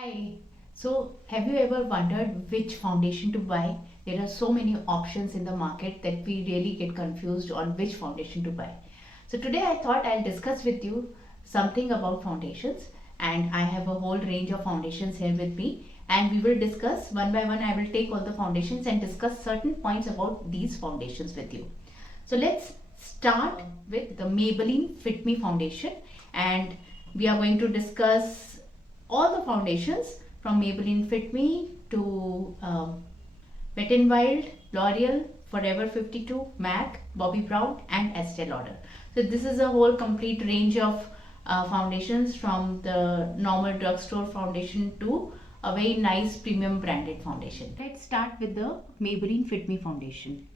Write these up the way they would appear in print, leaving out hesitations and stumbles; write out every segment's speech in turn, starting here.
Hi. So, have you ever wondered which foundation to buy? There are so many options in the market that we really get confused on which foundation to buy. So, today I thought I'll discuss with you something about foundations, and I have a whole range of foundations here with me, and we will discuss one by one. I will take all the foundations and discuss certain points about these foundations with you. So, let's start with the Maybelline Fit Me foundation, and we are going to discuss all the foundations from Maybelline Fit Me to Wet n Wild, L'Oreal, Forever 52, MAC, Bobbi Brown and Estee Lauder. So this is a whole complete range of foundations, from the normal drugstore foundation to a very nice premium branded foundation. Let's start with the Maybelline Fit Me foundation.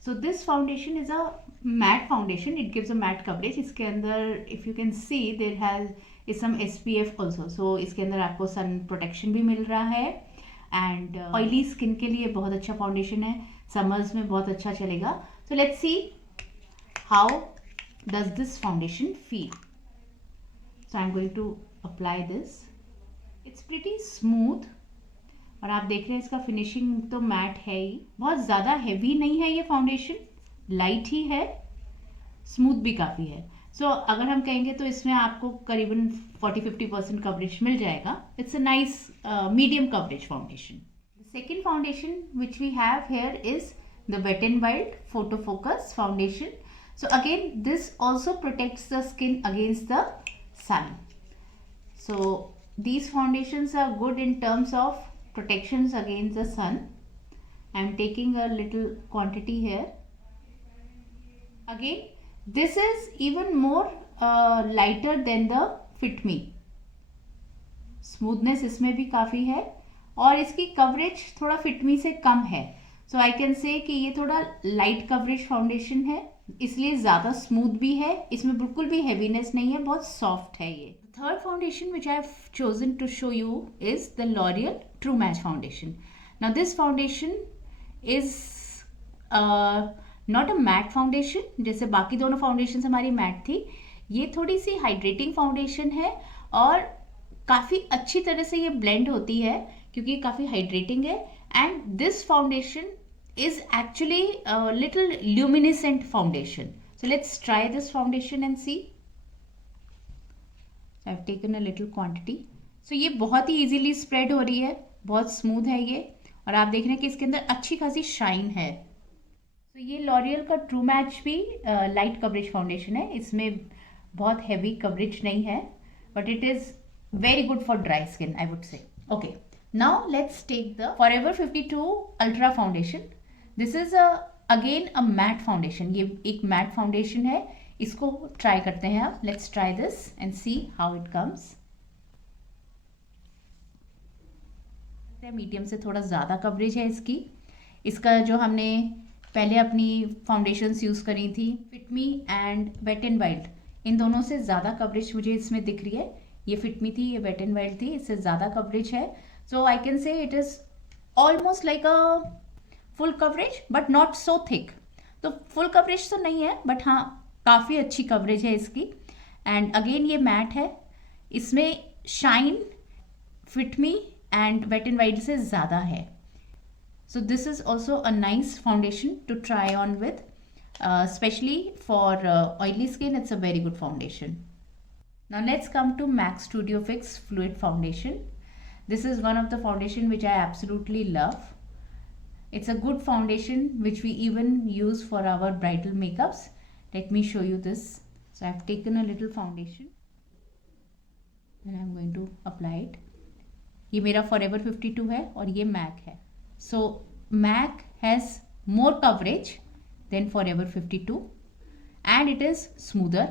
So this foundation is a matte foundation. It gives a matte coverage. इसके अंदर if you can see there is some SPF also. So इसके अंदर आपको sun protection भी मिल रहा है and oily skin के लिए बहुत अच्छा foundation है. Summers में बहुत अच्छा चलेगा. So let's see how does this foundation feel. So I'm going to apply this. It's pretty smooth. और आप देख रहे हैं इसका फिनिशिंग तो मैट है ही, बहुत ज़्यादा हैवी नहीं है ये फाउंडेशन, लाइट ही है, स्मूथ भी काफ़ी है. सो अगर हम कहेंगे तो इसमें आपको करीबन 40-50% कवरेज मिल जाएगा. It's a nice medium coverage foundation. The second foundation which we have here is the wet and wild photo focus foundation. So again this also protects the skin against the sun. So these foundations are good in terms of protections against the sun. I am taking a little quantity here. Again, this is even more lighter than the Fit Me. Smoothness इसमें भी काफ़ी है और इसकी coverage थोड़ा Fit Me से कम है. So I can say कि ये थोड़ा लाइट कवरेज फाउंडेशन है, इसलिए ज़्यादा स्मूथ भी है, इसमें बिल्कुल भी हैवीनेस नहीं है, बहुत सॉफ्ट है ये. Third foundation which I have chosen to show you is the L'Oreal True Match foundation. Now this foundation is not a matte foundation जैसे बाकी दोनों foundations हमारी matte थी. ये थोड़ी सी hydrating foundation है और काफ़ी अच्छी तरह से ये blend होती है क्योंकि काफ़ी hydrating है. And this foundation is actually a little luminescent foundation. So let's try this foundation and see. I have taken a little quantity. So ये बहुत ही इजीली स्प्रेड हो रही है, बहुत स्मूथ है ये, और आप देख रहे हैं कि इसके अंदर अच्छी खासी शाइन है. तो ये लॉरियल का ट्रू मैच भी लाइट कवरेज फाउंडेशन है, इसमें बहुत हैवी कवरेज नहीं है, but it is very good for dry skin I would say. Okay, now let's take the forever 52 ultra foundation. This is again a matte foundation. ये एक matte foundation है, इसको try करते हैं आप. Let's try this and see how it comes. Medium से थोड़ा ज़्यादा कवरेज है इसकी. इसका जो हमने पहले अपनी फाउंडेशंस यूज़ करी थी Fit me and wait and Wild, इन दोनों से ज़्यादा कवरेज मुझे इसमें दिख रही है. ये फिट मी थी, ये वेट एंड वाइल्ड थी, इससे ज़्यादा कवरेज है. So I can say it is almost like a full coverage but not so thick. तो फुल कवरेज तो नहीं है बट हाँ काफ़ी अच्छी कवरेज है इसकी. एंड अगेन ये मैट है, इसमें shine fit me and wait and wild से ज़्यादा है. So this is also a nice foundation to try on with, specially for oily skin. It's a very good foundation. Now let's come to MAC studio fix fluid foundation. This is one of the foundation which I absolutely love. It's a good foundation which we even use for our bridal makeups. Let me show you this. So I've taken a little foundation and I'm going to apply it. ये मेरा Forever 52 है और ये MAC है. So MAC has more coverage than Forever 52 and it is smoother.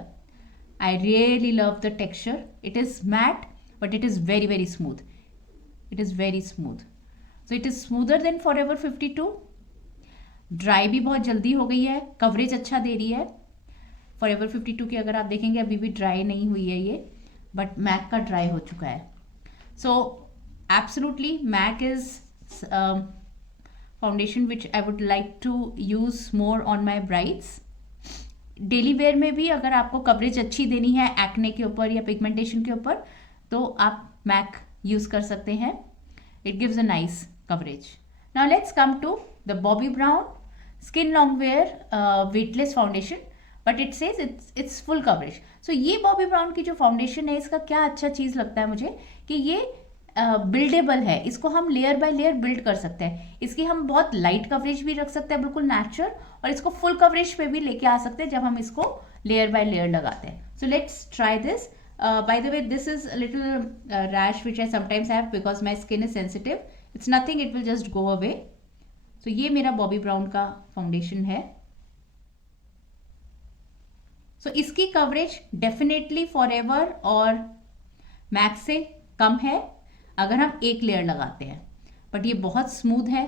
I really love the texture. It is matte but it is very very smooth. It is very smooth. So it is smoother than Forever 52. Dry भी बहुत जल्दी हो गई है, coverage अच्छा दे रही है. Forever 52 की अगर आप देखेंगे अभी भी ड्राई नहीं हुई है ये, बट मैक का ड्राई हो चुका है. So absolutely MAC is foundation which I would like to use more on my brides. Daily wear में भी अगर आपको कवरेज अच्छी देनी है एक्ने के ऊपर या पिगमेंटेशन के ऊपर, तो आप मैक यूज़ कर सकते हैं. It gives a nice coverage. Now let's come to the Bobbi Brown Skin Longwear weightless foundation, but it says it's full coverage. So ये Bobbi Brown की जो फाउंडेशन है, इसका क्या अच्छा चीज़ लगता है मुझे कि ये बिल्डेबल है. इसको हम लेयर बाय लेयर बिल्ड कर सकते हैं. इसकी हम बहुत लाइट कवरेज भी रख सकते हैं, बिल्कुल नेचुरल, और इसको फुल कवरेज पे भी लेके आ सकते हैं जब हम इसको लेयर बाय लेयर लगाते हैं. So let's try this. By the way, this is a little rash which I sometimes have because my skin is sensitive. It's nothing, it will just go away. So ये मेरा Bobbi Brown का foundation है. So इसकी coverage definitely forever और Mac से कम है अगर हम एक लेयर लगाते हैं, बट ये बहुत स्मूथ है.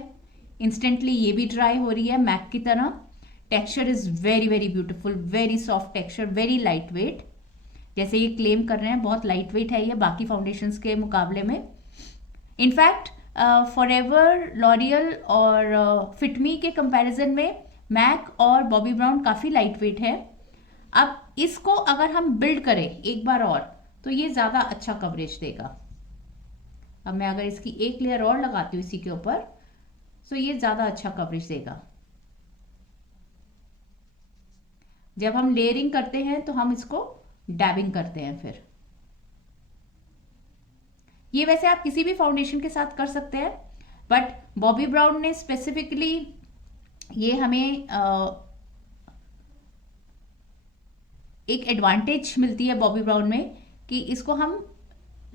इंस्टेंटली ये भी ड्राई हो रही है मैक की तरह. Texture is very very beautiful, very soft texture, very light weight. जैसे ये क्लेम कर रहे हैं बहुत लाइट वेट है ये बाकी फाउंडेशंस के मुकाबले में. इनफैक्ट फॉरएवर, लॉरियल और फिटमी के कंपैरिजन में मैक और बॉबी ब्राउन काफ़ी लाइट वेट है. अब इसको अगर हम बिल्ड करें एक बार और तो ये ज़्यादा अच्छा कवरेज देगा. अब मैं अगर इसकी एक लेयर और लगाती हूँ इसी के ऊपर, तो ये ज़्यादा अच्छा कवरेज देगा. जब हम लेयरिंग करते हैं तो हम इसको डैबिंग करते हैं. फिर ये वैसे आप किसी भी फाउंडेशन के साथ कर सकते हैं, बट बॉबी ब्राउन ने स्पेसिफिकली ये हमें एक एडवांटेज मिलती है बॉबी ब्राउन में कि इसको हम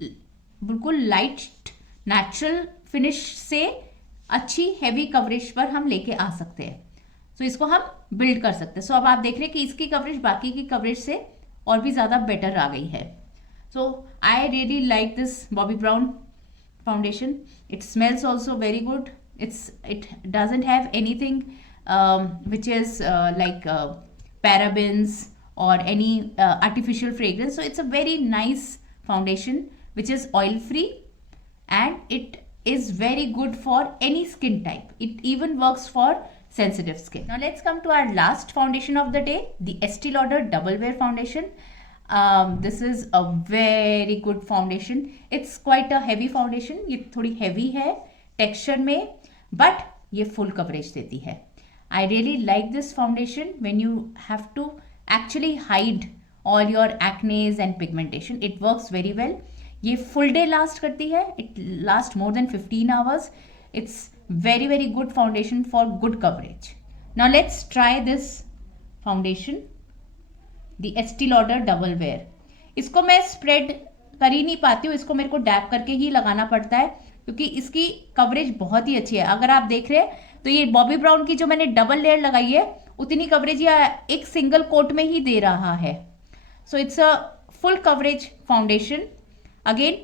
बिल्कुल लाइट नेचुरल फिनिश से अच्छी हैवी कवरेज पर हम लेके आ सकते हैं. तो इसको हम बिल्ड कर सकते हैं. सो अब आप देख रहे हैं कि इसकी कवरेज बाकी की कवरेज से और भी ज़्यादा बेटर आ गई है. So I really like this Bobbi Brown foundation. It smells also very good. It doesn't have anything which is like parabens or any artificial fragrance. So it's a very nice foundation which is oil free, and it is very good for any skin type. It even works for sensitive skin. Now let's come to our last foundation of the day, the Estee Lauder Double Wear Foundation. This is a very good foundation. It's quite a heavy foundation. ये थोड़ी heavy है texture में, but ये full coverage देती है. I really like this foundation when you have to actually hide all your acnes and pigmentation. It works very well. ये full day last करती है. It lasts more than 15 hours. It's very very good foundation for good coverage. Now let's try this foundation, the Estee Lauder Double Wear. इसको मैं spread कर ही नहीं पाती हूँ. इसको मेरे को डैप करके ही लगाना पड़ता है क्योंकि इसकी कवरेज बहुत ही अच्छी है. अगर आप देख रहे हैं तो ये बॉबी ब्राउन की जो मैंने डबल लेयर लगाई है उतनी कवरेज या एक सिंगल कोट में ही दे रहा है. So it's a full coverage foundation. Again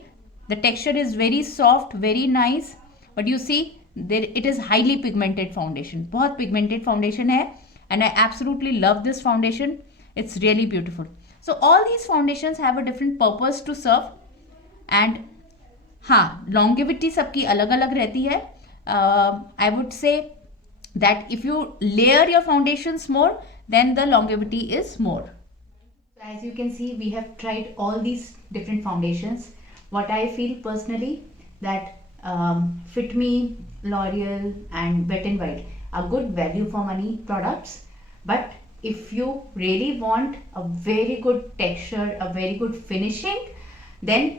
the texture is very soft, very nice, but you see it is highly pigmented foundation. बहुत पिगमेंटेड फाउंडेशन है and I absolutely love this foundation. It's really beautiful. So all these foundations have a different purpose to serve. And हाँ, longevity सबकी अलग अलग रहती है. I would say that if you layer your foundations more, then the longevity is more. As you can see, we have tried all these different foundations. What I feel personally that Fit Me, L'Oreal and Wet n Wild are good value for money products. But if you really want a very good texture, a very good finishing, then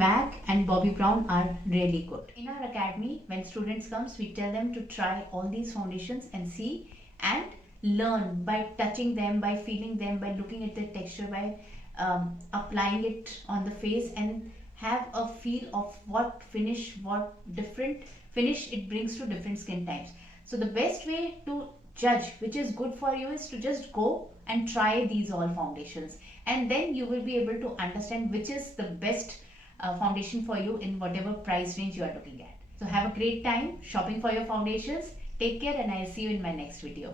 MAC and Bobbi Brown are really good. In our academy, when students comes, we tell them to try all these foundations and see and learn by touching them, by feeling them, by looking at the texture, by applying it on the face and have a feel of what finish, what different finish it brings to different skin types. So the best way to judge which is good for you is to just go and try these all foundations, and then you will be able to understand which is the best foundation for you in whatever price range you are looking at. So have a great time shopping for your foundations. Take care, and I'll see you in my next video.